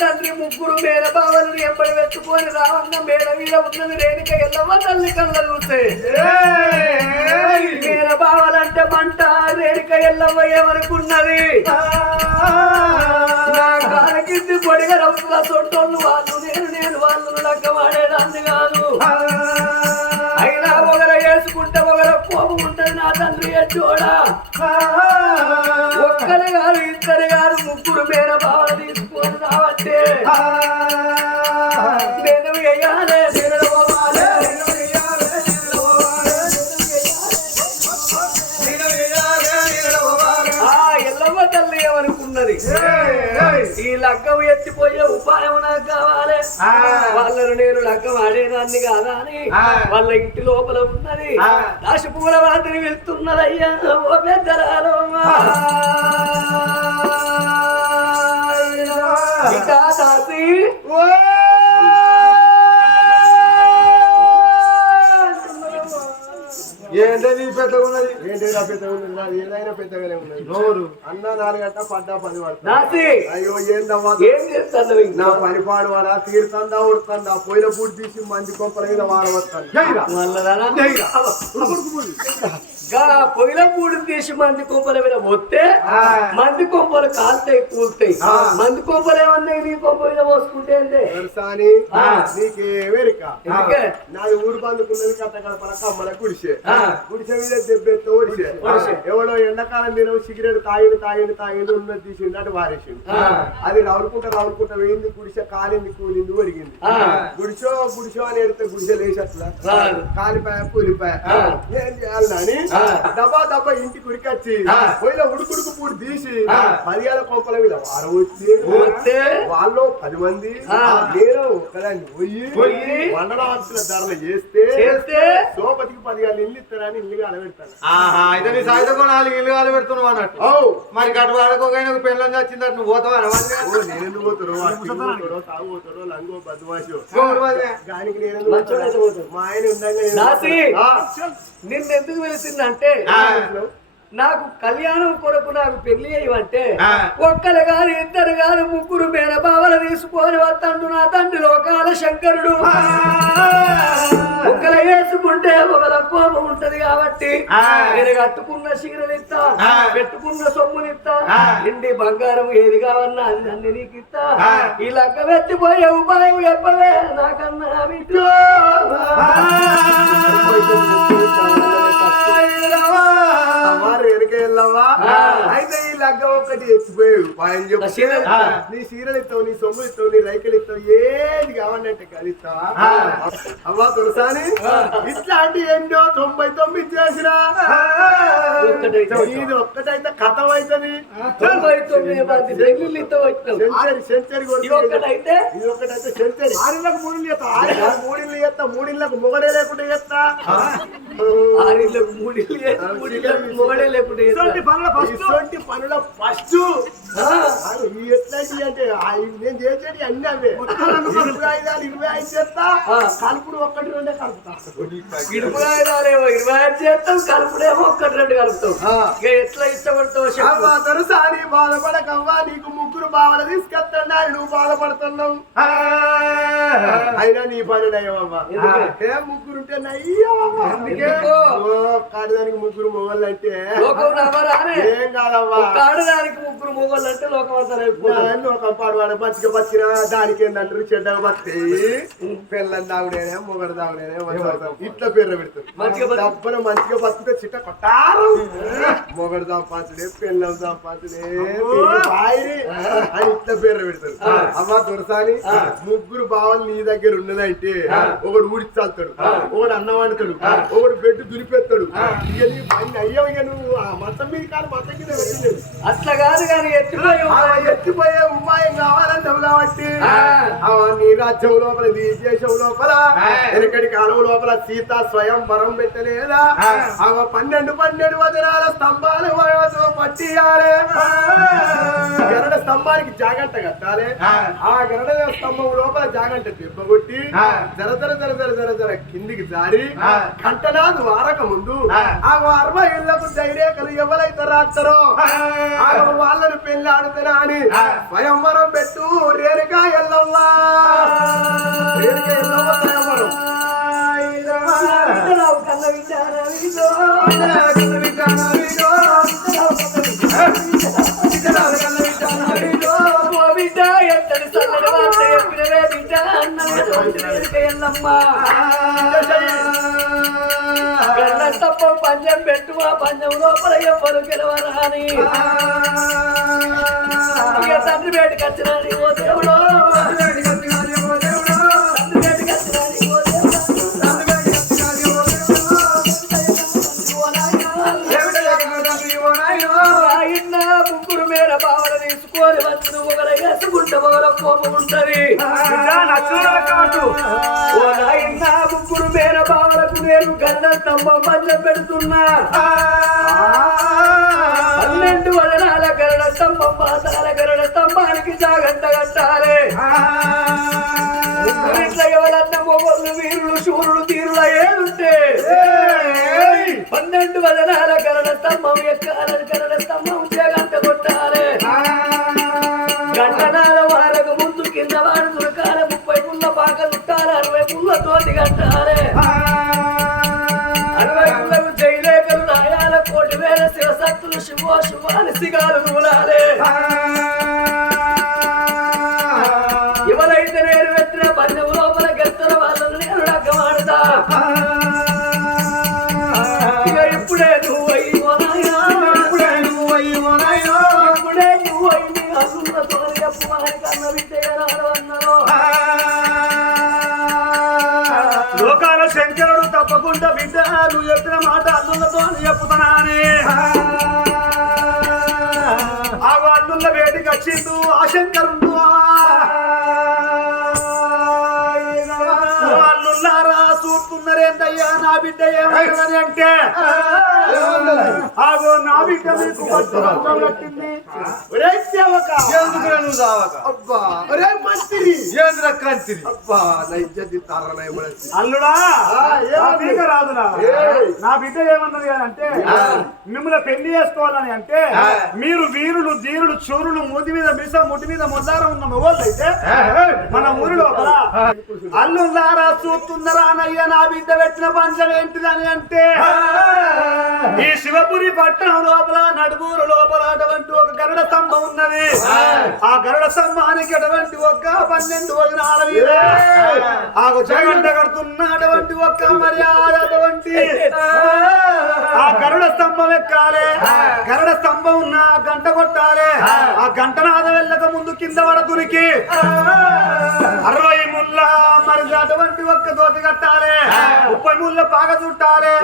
తండ్రి ముగ్గురు మేడ బావలను ఎప్పటి పెట్టుకొని రావన్న మేడ మీద ఉన్నది రేణుక ఎల్లమ్మ తల్లి కళ్ళ చూస్తే మేడ బావలంటే మంట రేణుక ఎల్లమ్మ ఏమనుకున్నది నా కాలకింది పొడిగా రౌతుల సొంటోళ్ళు వాళ్ళు నేను నేను వాళ్ళు లగ్గమాడేదాన్ని కాదు. తండ్రి చూడా. ఒక్కరు గారు ఇద్దరు గారు ముగ్గురు మేర బావ తీసుకొని రావట్టే నేను వేయాలే నేను నేను ఎల్లమ్మ తల్లి ఏమనుకున్నది ఈ లగ్గం ఎత్తిపోయే ఉపాయం నాకు కావాలి. వాళ్ళను నేను లగ్గం ఆడేదాన్ని కాదా అని వాళ్ళ ఇంటి లోపల ఉన్నది. దాశపూల వాటిని వెళ్తున్నదయ్యా ఓ పెద్దరాలు దాసి ఏంటది పెద్దగా ఉన్నది? ఏంటైనా పెద్దగా ఉన్నది? నాది ఏదైనా పెద్దగానే ఉన్నది. నోరు. అన్న నాలుగు గంట పడ్డా పది పడుతుంది అయ్యో ఏందవ్వా? ఏం చేస్తాను నా పని పాడు వాడా తీరుతందా ఉడుతుందా పోయిన పూడి తీసి మంచి కొంపల మీద వాడవస్తాను పొయ్యిల పూడి తీసి మంది కొంపల మీద పోతే మంది కొంపలు కాలుతాయి కూలుతాయి. మంది కొంపలు ఏమన్నాయి నీ కొంప మీద పోసుకుంటే ఆ. నీకేమెరిక? నాది ఊరు బందుకున్నది కట్ట కడపల కమ్మల గుడిసే ఆ. గుడిసె మీద దెబ్బెత్త ఒడిసే. ఎవడో ఎండాకాలం తినవు సిగరెట్ తాగిండు తాగిండు తాగిండు ఉన్నది తీసిండు అటు వారేసిండు ఆ. అది రౌలుకుంటా రౌలుకుంటా వేయింది గుడిసె కాలింది కూలింది ఒరిగింది. గుడిసో గుడిసో అని ఎడితే గుడిసె లేచి అట్లా. కాలిపాయ కూలిపాయ. ఏం చేయాలి అని ఆ. డబ్బా డబ్బా ఇంటికి ఉడికొచ్చి ఆ. పోయిన ఉడుకుడుకు పూడి తీసి. పదివేల కొంపల మీద వారం వచ్చి వాళ్ళు పది మంది. నేను ఒక్కదాన్ని పోయి మండలవాసుల ధరలు చేస్తే చేస్తే సోపతికి పదివేలు ఇల్లు ఇస్తారని ఇల్లుగా అలవెడతాను ఆహా అయితే నీ సాయంత్రం నాలుగు ఇల్లు కాలు పెడుతున్నావు అన్నట్టు. ఓ మరి వాడుకోగానే ఒక పెళ్ళం వచ్చిందట్టు నువ్వు పోతావా రవాణా ఓ, నేనెందుకు పోతాడు వాడు తిండి పోతాడో తాగు పోతాడో లంగో బద్మాషో. దానికి నేను మంచోడైతే పోతాడు. మా ఆయన ఉండగా దాసి ఆ. నిన్ను ఎందుకు వెళుతుందంటే ఆ. నాకు కళ్యాణం కొరకు నాకు పెళ్ళి అయ్యమంటే ఆ. ఒక్కరు గారు ఇద్దరు గారు ముగ్గురు మేన బావలు తీసుకొని వస్తాడు నా తండ్రి లోకాల శంకరుడు ఒక్కరు వేసుకుంటే ఒకల కోపం ఉంటది కాబట్టి. నేను కట్టుకున్న చీరలు ఇస్తా ఆ. పెట్టుకున్న సొమ్ములు ఇస్తా ఆ. ఇండి బంగారం ఏది కావన్నా అది అన్ని నీకు ఇస్తా. ఈ లగ్గ వెత్తిపోయే ఉపాయం చెప్పవే నాకన్నా బిడ్డో. అయితే ఈ లగ్గ ఒక్కటి ఎత్తిపోయాడు నా చెప్పు. నీ సీరలు ఇస్తావు నీ సొమ్ములు ఇస్తావు నీ రైకలు ఇస్తావు ఏది కావాలంటే అది ఇస్తావా. అవ్వా తులసాని ఇట్లాంటి ఎన్నో తొంభై తొమ్మిది చేసిన. ఇది ఒక్కటైతే కథం అవుతుంది ఒక్కటైతే? సెంచరీ. ఆరిళ్ళకు మూడిళ్ళు చేస్తా ఆరిళ్ళకు మూడిళ్ళు చేస్తా మూడిళ్ళకు మొగడే లేకుండా చేస్తా. ఆరిళ్ళకు మూడిళ్ళు మూడిళ్ళకు మొగడే లేకుండా. పనుల ఫస్ట్. పనుల ఫస్ట్. ఎట్లాంటి అంటే నేను చేసేది అన్ని అవే. ఇరవై ఐదాలు ఇరవై ఐదు చేస్తా. కలుపుడు ఒక్కటి రెండే కలుపుతా. ఇడుపు కాగితాలేమో ఇరవై ఐదు చేస్తాం కలుపుడేమో ఒక్కటి రెండు కలుపుతాం. ఎట్లా ఇష్టపడతావు దొరసారి బాధపడకవ్వా నీకు ముగ్గురు బావల తీసుకొస్తున్నా నువ్వు బాధపడుతున్నావు. అయినా నీ పని నయ్యవమ్మా ఎందుకు? ఏ ముగ్గురు ఉంటే? ఓ కాడదానికి ముగ్గురు మొగళ్ళు అంటే ఏం కాదమ్మా. ఒక్క ఆడదానికి ముగ్గురు మొగోళ్ళు అంటే లోకం అంతా రేపుపోతుంది. దాన్ని ఒక పాడు వాడు మంచిగా బతికిన దానికి ఏంటంటారు చెడ్డగా బతికి పిల్లని దాగుడేనే మొగడు దాగుడేనే ఇట్లా పేర్లు పెడతారు. డబ్బున మంచిగా బతికితే చిట్ట కొట్టారు. మొగడు సంపాదించడే పిల్లలు బాయిరి అని ఇట్లా పేర్లు పెడతారు. అమ్మ దొరసాని ముగ్గురు బావలు నీ దగ్గర ఉన్నదంటే ఒకడు ఊడిచాల్తాడు ఒకడు అన్నం వండుతాడు ఒకడు బెడ్ దులిపెత్తాడు ఇక నీ పని అయ్యవు ఇక నువ్వు మతం మీద కాదు మతం కింద అట్లా కాదు కానీ ఎత్తిపోయి ఉపాయం కావాలన్నావు కాబట్టి నీ రాజ్యం లోపల నీ దేశం లోపల ఆ. వెనకటి కాలం లోపల సీత స్వయం వరం పెట్టలేదా ఆ. అవ పన్నెండు పన్నెండు వదనాల స్తంభాలు పట్టియాలే గరుడ స్తంభానికి జాగంట కట్టాలి ఆ. గరుడ స్తంభం లోపల జాగంట దెబ్బ కొట్టి ఆ. జర జర జర జర జర జర కిందికి జారి. కంటనాదు వారక ముందు ఆ. అర్మ ఇళ్ళకు ధైర్యకలు ఎవరైతే రాస్తారో వాళ్ళని పెళ్ళి ఆడుతున్నా అని. స్వయంవరం పెట్టు రేణుకా ఎల్లవ్వా. రేణుకా ఎల్లవ్వ స్వయంవరం కన్న విచారా వీడో. వీడో, ఎల్లమ్మ. గల్ల తప్ప పంజం పెట్టు ఆ పంజం లోపల ఎవ్వరు గెలవరాని ఇక తండ్రి బయటకు వచ్చినాని తీసుకొని వచ్చి ఒకరు వేసుకుంటే ఒకరు కోపం ఉంటది. ముగ్గురు మేర బావలకు నేను గన్న స్తంభం పంచం పెడుతున్నా పన్నెండు వదనాల గరడ స్తంభం పాతాల గరడ స్తంభానికి జాగ్రత్త కట్టాలి. ఎవరన్న మొగోళ్ళు వీరులు శూరులు తీరుల ఏడుంటే. పన్నెండు వదనాల గరడ స్తంభం ఎక్కాలని గరడ స్తంభం చేయగంట శివసత్తులు శివో శివాని సిగాలు నూలాలి ఎవరైతే నేను పెట్టిన పన్నెం లోపల గెలుతున్న వాళ్ళని నేను ఇక ఇప్పుడే నువ్వు అయ్యి ఇప్పుడే నువ్వు అయ్యి ఇప్పుడే నువ్వు అయ్యి కన్న విద్యలో అన్నారు. లోకాల శంకరుడు తప్పకుండా బిడ్డ నువ్వు చెప్పిన మాట అల్లులతో చెప్పుతున్నానే. ఆ అల్లుళ్ళ వేటికి వచ్చిండు ఆ శంకరుడు అల్లుల్లారా చూస్తున్నారేంటయ్యా నా బిడ్డ ఏమంటారని అంటే ఆగో నా బిడ్డ మీకు కట్టింది. ఒరే సేవక. ఎందుకురా నువ్వు సావక? అబ్బా. ఒరే మంత్రి. ఏంద్ర కంతిరి అబ్బా నా ఇజ్జత్ ఇస్తారా నా ఇవ్వడానికి అల్లుడా రాదురా. నా బిడ్డ ఏమన్నది అంటే మిమ్మల్ని పెళ్ళి చేసుకోవాలని అంటే మీరు వీరులు ధీరులు చూరులు మూతి మీద మిస ముటి మీద ముద్దారం ఉన్న మొగోళ్ళు అయితే మన ఊరి లోపల అల్లులారా చూస్తున్నారా అన్నయ్య నా బిడ్డ పెట్టిన పంచం ఏంటిదని అంటే ఈ శివపురి పట్టణం లోపల నడుమూరు లోపల అటువంటి ఒక గరుడ స్తంభం ఉన్నది. ఆ గరుడ స్తంభానికి అటువంటి ఒక్క పన్నెండు వదినాల మీద ఆ జగంట కడుతున్న అటువంటి ఒక్క మర్యాద అటువంటి ఆ గరుడ స్తంభం ఎక్కాలే. గరుడ స్తంభం ఉన్న గంట కొట్టాలే. ఆ గంటనాద వెళ్ళక ముందు కింద పడ దురికి అరవై ముళ్ళ మరి అటువంటి ఒక్క దోతి కట్టాలే. ముప్పై ముళ్ళ పాగ చుట్టాలే.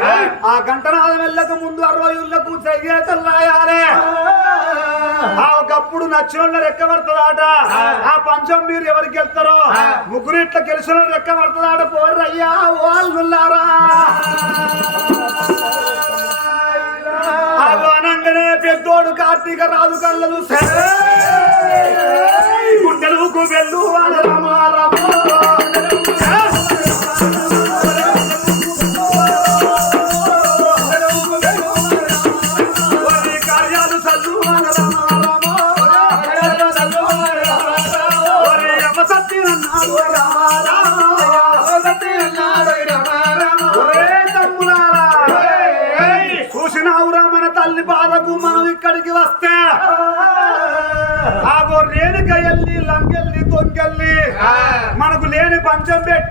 ఆ గంటనాద వెళ్ళక ముందు అరవై ఉళ్ళకు చెయ్యేతలు రాయాలే. ఆ ఒకప్పుడు నచ్చిన రెక్క పడుతుందాట. ఆ పంచం మీరు ఎవరికి వెళ్తారో? ముగ్గురు ఇట్లా గెలిచిన రెక్క పడుతుందాట. పోర్రు అయ్యా వాళ్ళున్నారా అనంగానే పెద్దోడు కార్తీక రాజు కళ్ళలు గుండెలకు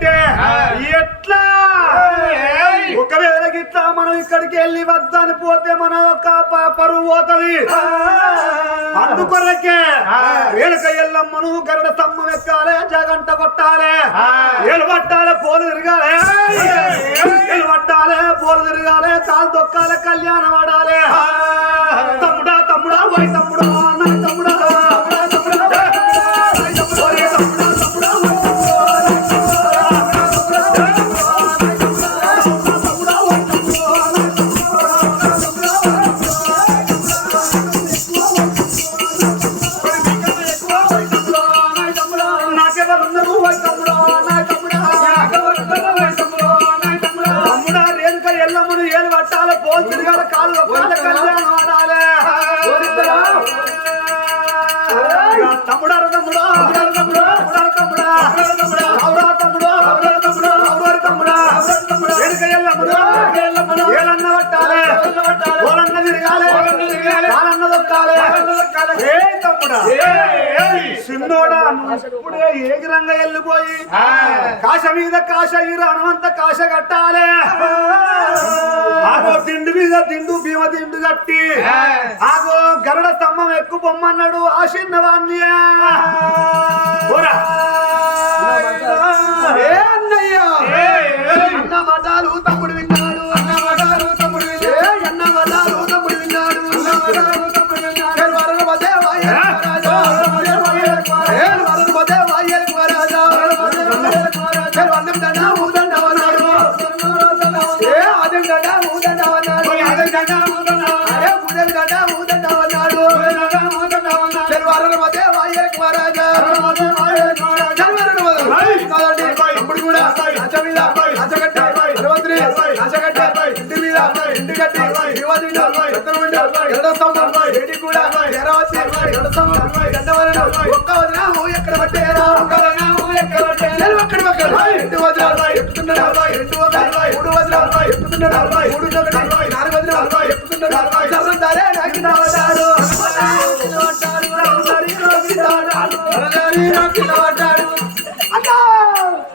పెట్టే ఎట్లా? ఒకవేళ గిట్లా మనం ఇక్కడికి వెళ్ళి వద్దని పోతే మన ఒక పరువు పోతది. అందుకొరకే రేణుక ఎల్లమ్మను గరుడ స్తంభం ఎక్కాలే జగంట కొట్టాలే. ఏలు పట్టాలే పోలు తిరగాలే. ఏలు పట్టాలే పోలు తిరగాలే కాలు తొక్కాలే కళ్యాణం ఆడాలే. తమ్ముడా తమ్ముడా పోయి నువ్వు ఇప్పుడే ఏగిరంగా వెళ్ళిపోయి కాశ మీద కాశ ఈ రణమంత కాశ కట్టాలే. ఆగో తిండి మీద తిండు భీమ తిండు కట్టి. ఆగో గరుడ స్తంభం ఎక్కు బొమ్మన్నాడు ఆ. ఏ అన్నయ్య? అన్న మతాలు తమ్ముడు విన్నాడు రాజా తమ్ముడు కూడా రాజ మీద రాజ కట్ట హనుమంతుని రాజ కట్ట ఇంటి మీద ఇంటి కట్టి యువతి ఎర్ర స్తంభం ఏడి కూడా ఎర్రవతి ఎర్ర స్తంభం గంటవరను ఒక్క వదిన ఊ ఎక్కడ పట్టేరా ఒక్క వదిన ఊ ఎక్కడ పట్టేరా ఒక్కడి పక్కన రెండు వదిన ఎక్కుతున్నాడు రెండు వదిన మూడు వదిన ఎక్కుతున్నాడు మూడు ఒకటి నాలుగు వదిన ఎక్కుతున్నాడు జర్రం దారే నాకు నవ్వడాడు అన్నా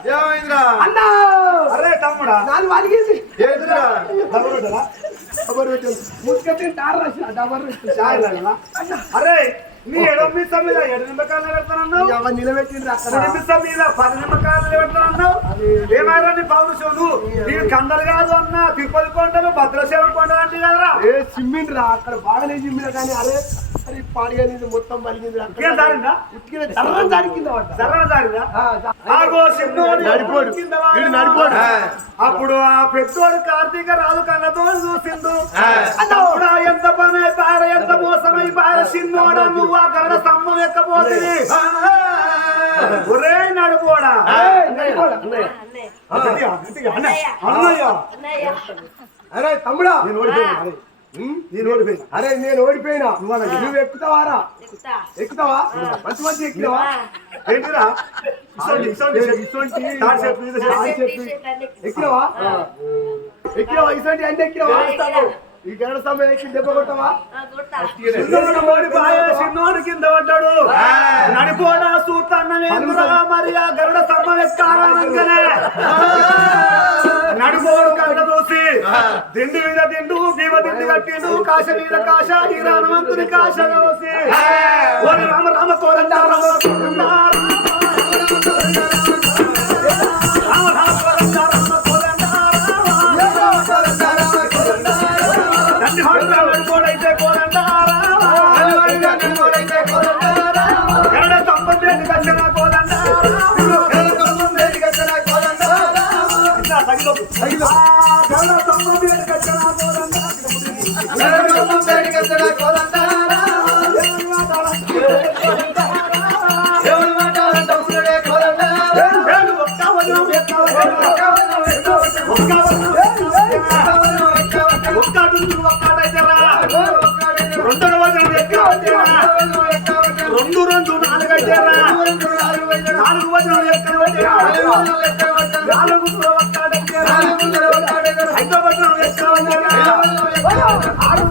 ఏమైందిరా అన్నా! అరే తమ్ముడా. నాలుగు వాలిగేసి. ఏంటిరా డబ్బులు పెట్టాలా? డబర్ పెట్టాను ముసుకట్టి టార్ రాసిన డబర్ చాయ్ తాగాలా? అరే నీ ఎడమ మిస్స మీద ఏడు నిమ్మకాయలు పెడతానన్నావు ఎవరు నిలబెట్టిండ్రు అక్కడ. మిస్స మీద పది నిమ్మకాయలు పెడతానన్నావు ఏమైనా నీ పౌరుషం నువ్వు నీవు కందలు కాదు అన్న. తిరుపతి కొండలు భద్రసేవ కొండ అంటే కదరా. ఏ సిమ్మిండ్రా అక్కడ బాగానే సిమ్మిన కానీ అరే పాడిగా మొత్తం పలిగింది ఉట్టిన నడిపోడు. వాడు. అప్పుడు ఆ పెద్దోడు కార్తీక రాజు కన్నతో చూసిండు. ఎంత పని పార ఎంత మోసమై పార సిన్నోడ నువ్వు? ఆ గరడ స్తంభం ఎక్కపోతుంది ఒరే నడుపోడా? అన్నయ్య. అన్నయ్య. అరే తమ్ముడా. నేను ఓడిపోయినా. నేను ఓడిపోయినా. అరే నేను ఓడిపోయినా. నువ్వు ఎక్కుతావారా? ఎక్కుతావా? మంచి మంచి ఎక్కినావా? ఏంటిరా? ఎక్కినావా? ఎక్కినావా? ఇసంటి అంటే ఎక్కినావా? ఈ గరడ సమయం ఎక్కి దెబ్బ కొట్టవా? చిన్నోడు కింద పడ్డాడు. నడిపోడా సూతన్నమేంద్రా మరి ఆ గరుడ స్తంభం ఎక్కాలనగానే నడుపోడు కళ్ళ దోసి దిండు మీద దిండు భీమ దిండు కట్టిండు కాశ మీద కాశ ఈ రామవంతుని కాశ దోసి రామ రామ కోరండ రామ కోరండ రామ రెండు రెండు నాలుగు నాలుగు వదనం ఎక్కడ నాలుగు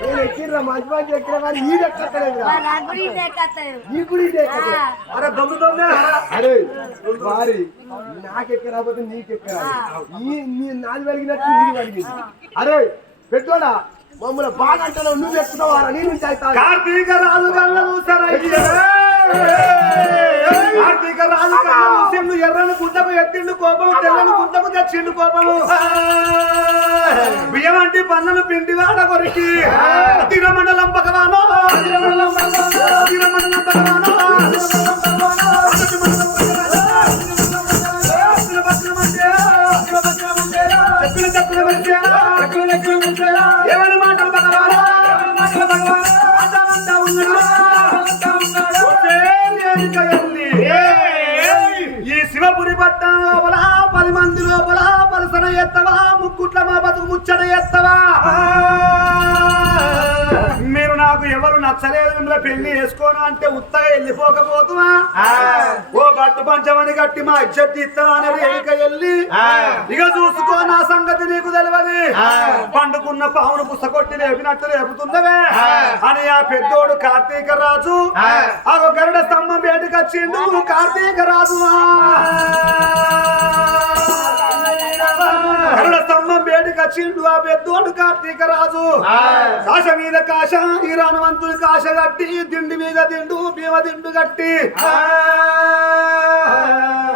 నేను ఎక్కిరా మంచి మంచి ఎక్కినా కానీ ఈ ఎక్కలేదు. అరే దొంగ అరే వారి నాకెక్క రాకపోతే నీకెక్కరా ఈ నీ నాది వెలిగినట్టు నీది వెలిగింది. అరే మమ్మల్ని బాగా అంటున్నావు నువ్వు ఎక్కుతావా నేను కార్తీక రాజు కళ్ళ చూసారయ్యే ఆర్థిక రాజకీయాలు ముస్లింలు ఎర్రను గుడ్డకు ఎత్తిండు కోపము తెల్లని గుడ్డకు తెచ్చిండు కోపము. బియ్యం అంటే పన్నులు పిండి వాడ కొరికి తిరమండలం భగవానో. తిరమండలం భగవానో. ఏమని మాటలు భగవాన్? భగవాన్? అంతా ఉన్నాడు అంతా ఉన్నాడు ఈ శివపురి పట్టణం లోపల పది మంది లోపల పలసన ఎత్తవా ముక్కుట్ల మా బతుకు ముచ్చట ఎత్తవా? నాకు ఎవరు నచ్చలేదు మిమ్మల్ని పెళ్ళి చేసుకోను అంటే ఉత్తగా వెళ్ళిపోకపోతువా? ఓ బట్టు పంచమని కట్టి మా ఇజ్జత్ ఇస్తావా అనేది వెళ్ళి ఇక చూసుకో నా సంగతి నీకు తెలియదు. పండుకున్న పావును పుస్తకొట్టి లేపినట్టు లేపుతుందవే. అని ఆ పెద్దోడు కార్తీక రాజు ఆ గరుడ స్తంభం బయటకు వచ్చిండు కార్తీక రాజు గరుడ స్తంభం బయటకు వచ్చిండు ఆ పెద్దోడు కార్తీక రాజు కాశ మీద కాశ ఈ కాశ కట్టి దిండి మీద దిండు భీమ దిండు కట్టి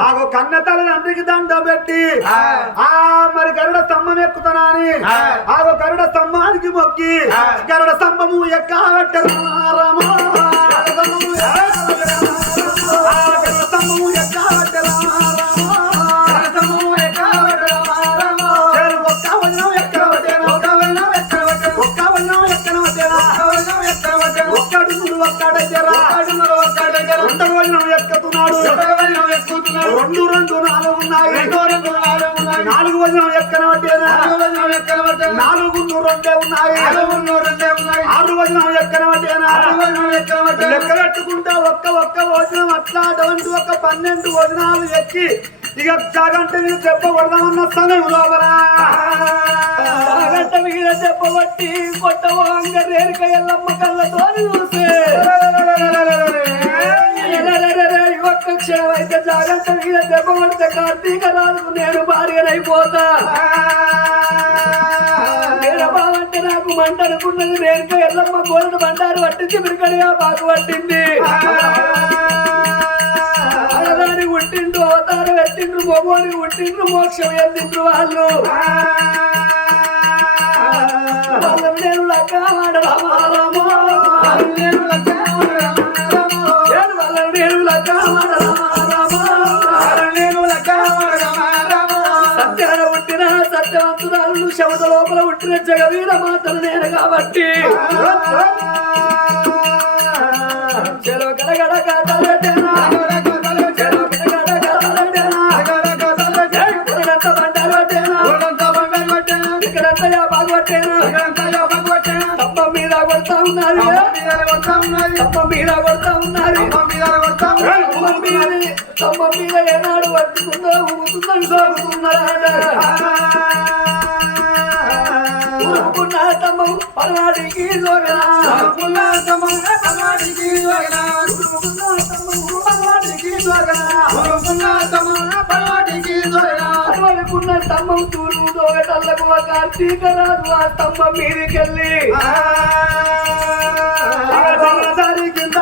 ఆగో కన్న తల్లిదండ్రికి దండ పెట్టి ఆ మరి గరుడ స్తంభం ఎక్కుతానా అని ఆగో గరుడ స్తంభానికి మొక్కి గరుడ స్తంభము ఎక్కబెట్టరు రామా స్తంభము ఎక్కబెట్టరు. రెండు రెండు నాలుగు ఉన్నాయి. నాలుగు వచనం ఎక్కనబట్టేనా నాలుగు రెండే ఉన్నాయి. ఆరు వచనం ఎక్కనబట్టేనా లెక్క పెట్టుకుంటే ఒక్క ఒక్క వచనం అట్లా అటువంటి ఒక పన్నెండు వచనాలు ఎక్కి ఇక జాగంటే మీరు చెప్పకూడదామన్న సమయం లోపల గంట మీద చెప్పబట్టి కొట్టవాంగ రేరుక ఎల్లమ్మ కళ్ళతో చూసే ఒక్క క్షణం అయితే జాగ్రత్త మీద దెబ్బపడితే కార్తీక రాజుకు నేను భార్యనైపోతా నేను బావంటే నాకు మంట అనుకున్నది రేరుక ఎల్లమ్మ గోడను బండారు పట్టించి బిరికడిగా బాగు పట్టింది మగోడికి ఉట్టిండ్రు మోక్షం ఎందుకు వాళ్ళు. వాళ్ళని నేను లక్క నేను సత్యాన పుట్టిన సత్యవంతురాలు శవత లోపల పుట్టిన జగవీర మాతలు నేను కాబట్టి. చెలో గడగడ కాటలటేనా ఉన్నారు తప్ప మీద కొడతా మీద మీద ఏనాడు పట్టుకుందో తమ్మ సోగనా తమ్మ సోగనా అనుకున్న స్తంభం తూరు దోగటల్లకు ఆ కార్తీక రాజు ఆ స్తంభం మీదకెళ్ళి కింద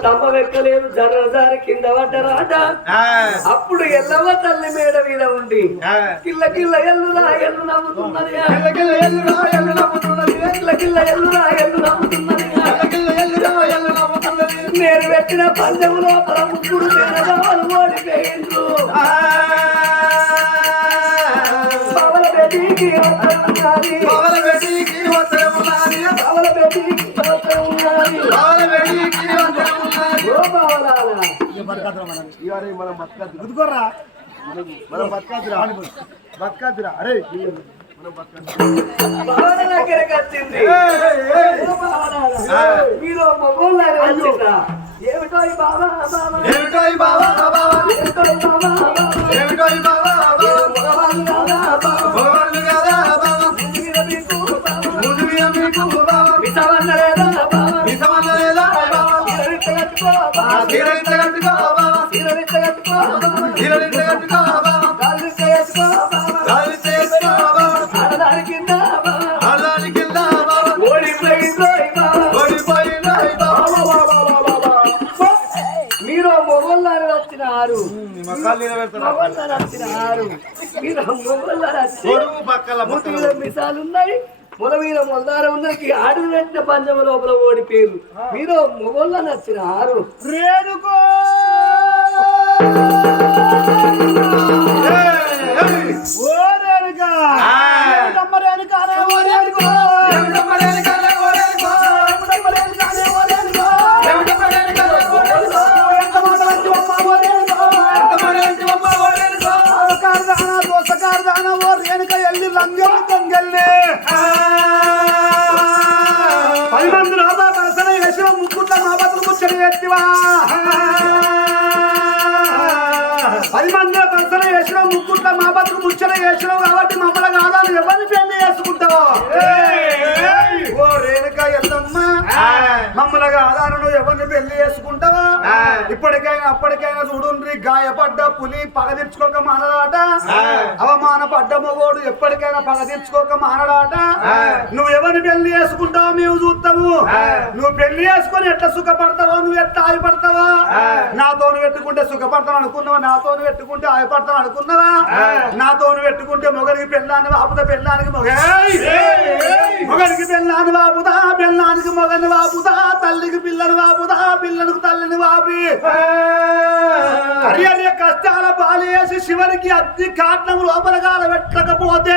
స్తంభం ఎక్కలేదు జర్రదారి కింద పడ్డరాట అప్పుడు ఎల్లవ తల్లి మేడ మీద ఉండి కిల్ల కిల్ల ఎల్లురా ఎల్లు నవ్వుతున్నది. కిల్ల కిల్ల ఎల్లురా ఎల్లు నవ్వుతున్నది. నేను పెట్టిన పందెంలో పల ముగ్గురు తినదాలు ఓడిపోయిండ్రు పవల బెదికి ఉన్నది పవల బతకద్దు భావన దగ్గరకు వచ్చింది ఓ బావలాల. మీరు మగోళ్ళని వచ్చిందా ఏమిటో బావా బావా? ఏమిటో బావా బావా? మగవాళ్ళు కాదా బావా? భగవానుడు కదా? ఉన్నాయి మొల మీద మొలదారం ఉన్నకి ఆడు పెట్టిన పంచమ లోపల ఓడిపోయారు మీరు మొగోళ్ళ నచ్చిన ఆరు. రేణుకో పది మంది పరసన వేసిన ముక్కుట్ల మా బతుకు ముచ్చట వేసినావు కాబట్టి మమ్మల్ని కాదని ఎవరిని పెళ్ళి చేసుకుంటావు? ఓ రేణుక ఎల్లమ్మ మమ్మల్ని కాదాను నువ్వు ఎవరిని పెళ్ళి చేసుకుంటావా? ఇప్పటికైనా అప్పటికైనా చూడుండ్రి గాయపడ్డ పులి పగ తీర్చుకోక మానడాట అవమానపడ్డ మొగోడు ఎప్పటికైనా పగ తీర్చుకోక మానడాట నువ్వు ఎవరిని పెళ్ళి చేసుకుంటావో మేము చూస్తాము. నువ్వు పెళ్ళి చేసుకొని ఎట్లా సుఖపడతావో నువ్వు ఎట్లా ఆయుపడతావా? నాతో పెట్టుకుంటే సుఖపడతాను అనుకున్నావా? నాతో పెట్టుకుంటే ఆయుపడతాను అనుకున్నావా? నాతో పెట్టుకుంటే మొగనికి పెళ్ళాన్ని వాపుతా పెళ్ళానికి మొగ? మొగనికి పెళ్ళాన్ని వాపుతా పెళ్ళానికి మొగని వాపుతా తల్లికి పిల్లని వాపుతా పిల్లనికి తల్లిని వాపి అరి అరి కష్టాల పాలేసి శివునికి అగ్ని కాట్నం లోపల కాల పెట్టకపోతే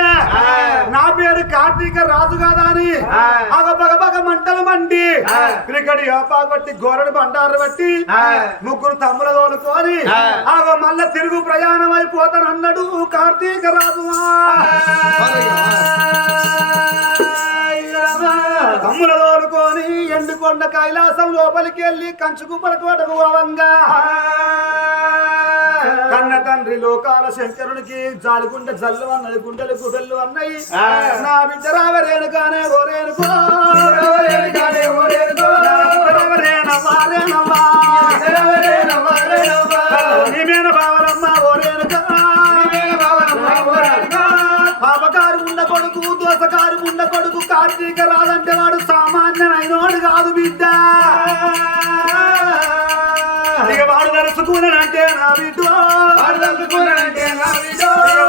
నా పేరు కార్తీక రాజు కాదా అని? అగ బగ బగ మంటలు మండి. క్రికెట్ యోపాకు బట్టి గోరడు బండారు బట్టి ముగ్గురు తమ్ముల తోలుకొని ఆగ మళ్ళా తిరుగు ప్రయాణం అయిపోతాను అన్నాడు కార్తీక రాజు. ఎండుకొండ కైలాసం లోపలికి వెళ్ళి కంచుకు పలకవటకు అవంగా. కన్న తండ్రి లోకాల శంకరునికి జాలిగుండె జల్లు అన్నది గుండెలు గుబెల్లు అన్నయి. నా బిడ్డ ఓరేనుకో. రావరేనవ్వా, రేనవ్వా. నీమేన భావనమ్మ కార్తీక రాదంటే వాడు సామాన్యమైనోడు కాదు బిడ్డ. ఇక వాడు నడుచుకున్నానంటే నా బిడ్డ. వాడు నడుచుకున్నానంటే నా బిడ్డ.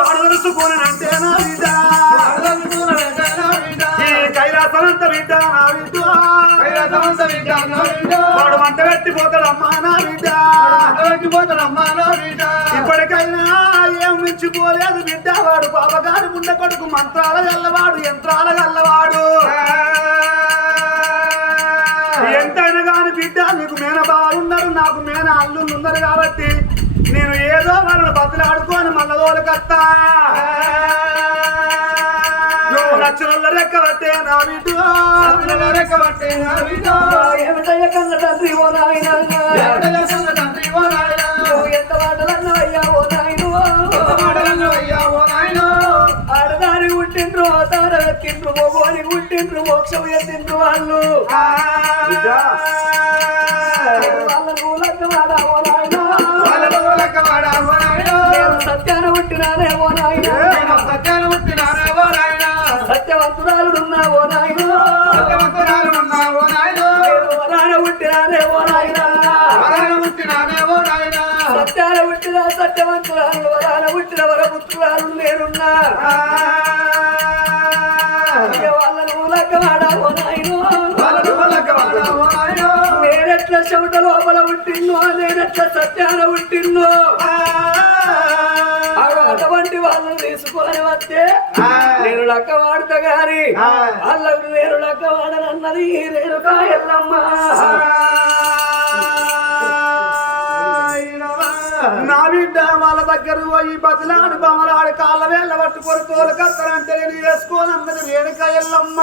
వాడు నడుచుకున్నానంటే నా బిడ్డ. ఈ కైలాసమంత బిడ్డ నా బిడ్డ. మంట పెట్టిపోతాడమ్మా నా బిడ్డ పెట్టిపోతాడమ్మా నా బిడ్డ ఇప్పటికైనా ఏం మించిపోలేదు బిడ్డ. వాడు పాపగారి ముండ కొడుకు మంత్రాల గల్లవాడు యంత్రాల గల్లవాడు. ఎంతైనా కాని బిడ్డ నీకు మేన బాగున్నారు నాకు మేన అల్లుళ్ళు ఉన్నారు కాబట్టి నేను ఏదో వాళ్ళని బతులాడుకొని మళ్ళా తోలకత్తా నువ్వు లక్షల రెక్క పట్టే నా బిడ్డ రెక్క పట్టే నా బిడ్డ ఏమిటయ్య కన్న తండ్రి ఓ నాయన? నువ్వు ఎంత మాటలన్నవయ్యా ఓ నాయను? ఆడదాని పుట్టిండ్రు తార వెక్కిండ్రు మొగోని పుట్టిండ్రు మోక్షం ఎత్తిండ్రు వాళ్ళు. వాళ్ళకు లగ్గమాడా ఓ నాయన? నేను సత్యాన పుట్టినానే ఓ నాయన? సత్యవంతురాలుడున్నా ఓ నాయన వక్రాలు ఉన్నావో నాయనో. నాయన ఉన్నావో నాయనో. నేను పుట్టినానే ఓ నాయన. సత్యాన పుట్టిన సత్యవంతురాలు వరాన పుట్టిన వరపుత్రురాలు నేనున్నా. వాళ్ళను లగ్గమాడా ఓ నాయన. నేనెట్ల చెమట లోపల పుట్టిన్నో నేనెట్ల సత్యాన పుట్టిన్నో. అగో అటువంటి వాళ్ళని తీసుకొని వస్తే నేను లక్క వాడతా గాని వాళ్ళకు నేను లక్క వాడనన్నది రేణుకా ఎల్లమ్మ నా బిడ్డ వాళ్ళ దగ్గర పోయి బతిలాడు బమలాడు కాళ్ళ వేళ్ళ పట్టుకొని తోలకత్తరంటే నేను వేసుకోని అన్నది రేణుక ఎల్లమ్మ.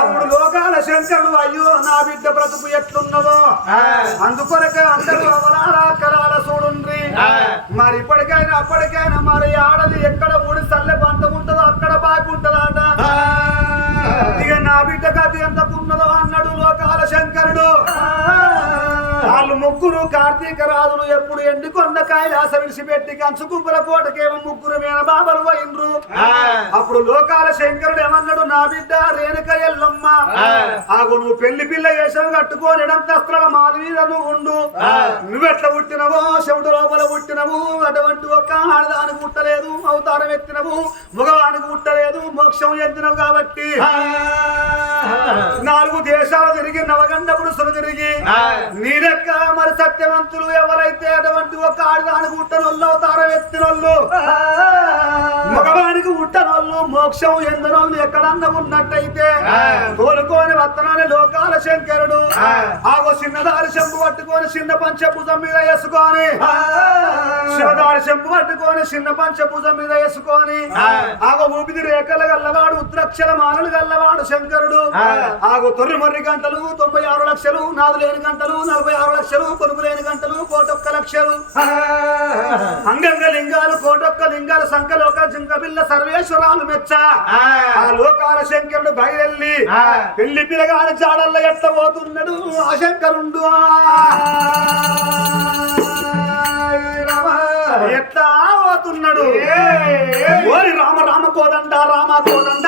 అప్పుడు లోకాల శంకరుడు అయ్యో నా బిడ్డ బ్రతుకు ఎట్లున్నదో? అందుకొరకే అందరూ అవలాల కలాల చూడుండ్రి. మరి ఇప్పటికైనా అప్పటికైనా మరి ఆడది ఎక్కడ ఊడి సల్లె పంట ఉంటుందో అక్కడ బాగుంటుందట. ఇక నా బిడ్డ గతి ఎంతకున్నదో అన్నాడు లోకాల శంకరుడు. వాళ్ళు ముగ్గురు కార్తీక రాజులు ఎప్పుడు ఎండి కొండ కైలాస విడిచిపెట్టి కంచు కుప్పల కోటకేమో ముగ్గురు మీద బాబలు పోయిండ్రు. అప్పుడు లోకాల శంకరుడు ఏమన్నాడు? నా బిడ్డ రేణుక ఎల్లమ్మ ఆగు నువ్వు పెళ్ళి పిల్ల వేషం కట్టుకొని ఎడంతస్త్రాల మాది మీద నువ్వు ఉండు. నువ్వెట్లా పుట్టినవో చెవుడు లోపల పుట్టినవు అటువంటి ఒక్క ఆడదానికి పుట్టలేదు అవతారం ఎత్తినవు. మగవానికి పుట్టలేదు మోక్షం ఎత్తినవు కాబట్టి. నాలుగు దేశాలు తిరిగి నవగండ పురుషులు తిరిగి. నీ లెక్క మరి సత్యవంతులు ఎవరైతే అటువంటి ఒక ఆడదానికి పుట్టనోళ్ళు అవతారం ఎత్తినోళ్ళు మగవానికి పుట్టనోళ్ళు మోక్షం ఎందనోళ్ళు ఎక్కడన్నా ఉన్నట్టయితే కోలుకోని వత్తనాన్ని లోకాల శంకరుడు. ఆగో చిన్నదారి చెంపు పట్టుకొని చిన్న పంచభుజం మీద వేసుకొని. శివదారి చెంపు పట్టుకొని చిన్న పంచభుజం మీద వేసుకొని. ఆగో ఊపిది రేఖలు గల్లవాడు ఉత్తరక్షల మానలు గల్లవాడు శంకరుడు. ఆగో తొర్రి మర్రి గంటలు తొంభై ఆరు లక్షలు నాదు లేని గంటలు నలభై ఆరు లక్షలు కొనుగు లేని గంటలు కోటొక్క లక్షలు. అంగంగ లింగాలు కోటొక్క లింగాలు సంఖలోక జింక బిల్ల సర్వేశ్వరాలు మెచ్చ. ఆ. లోకాల శంకరుడు బయలెల్లి. పెళ్ళి పిల్లగాని జాడల్లో ఎట్ట పోతున్నాడు? ఆ శంకరుండు. ఎట్లా పోతున్నాడు? ఓరి రామ రామ కోదండ రామ కోదండ.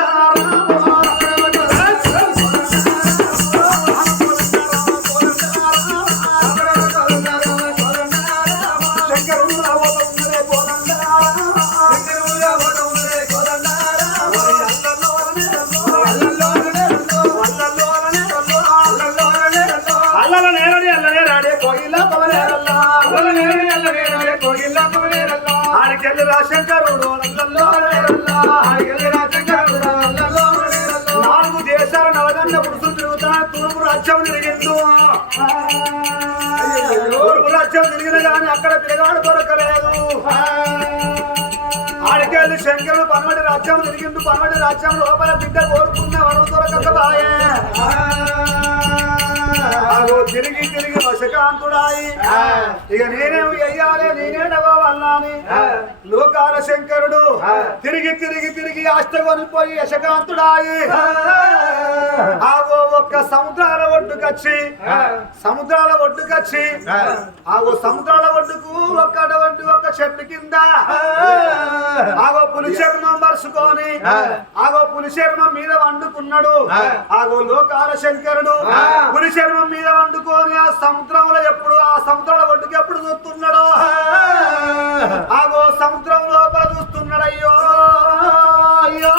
రాజ్యం తిరిగిండు పనమటి రాజ్యం లోపల బిడ్డ కోరుకున్న వరం దొరకక బాయే. ఆగో తిరిగి తిరిగి వశకాంతుడాయి. ఇక నేనేం వెయ్యాలి నేనే వల్లాని లోకాల శంకరుడు తిరిగి తిరిగి తిరిగి అష్టగొనిపోయి యశకాంతుడాయి. ఆగో ఒక్క సముద్రాల ఒడ్డుకచ్చి సముద్రాల ఒడ్డుకచ్చి ఆగో సముద్రాల ఒడ్డుకు ఒక్క అటువంటి ఒక చెట్టు కింద. ఆగో పులి చర్మం పరుచుకొని ఆగో పులి చర్మం మీద వండుకున్నాడు. ఆగో లోకాల శంకరుడు పులి చర్మం మీద వండుకొని ఆ సముద్రంలో ఎప్పుడు ఆ సముద్రంలో వండుకు ఎప్పుడు చూస్తున్నాడో? ఆగో సముద్రం లోపల చూస్తున్నాడయ్యో. అయ్యో.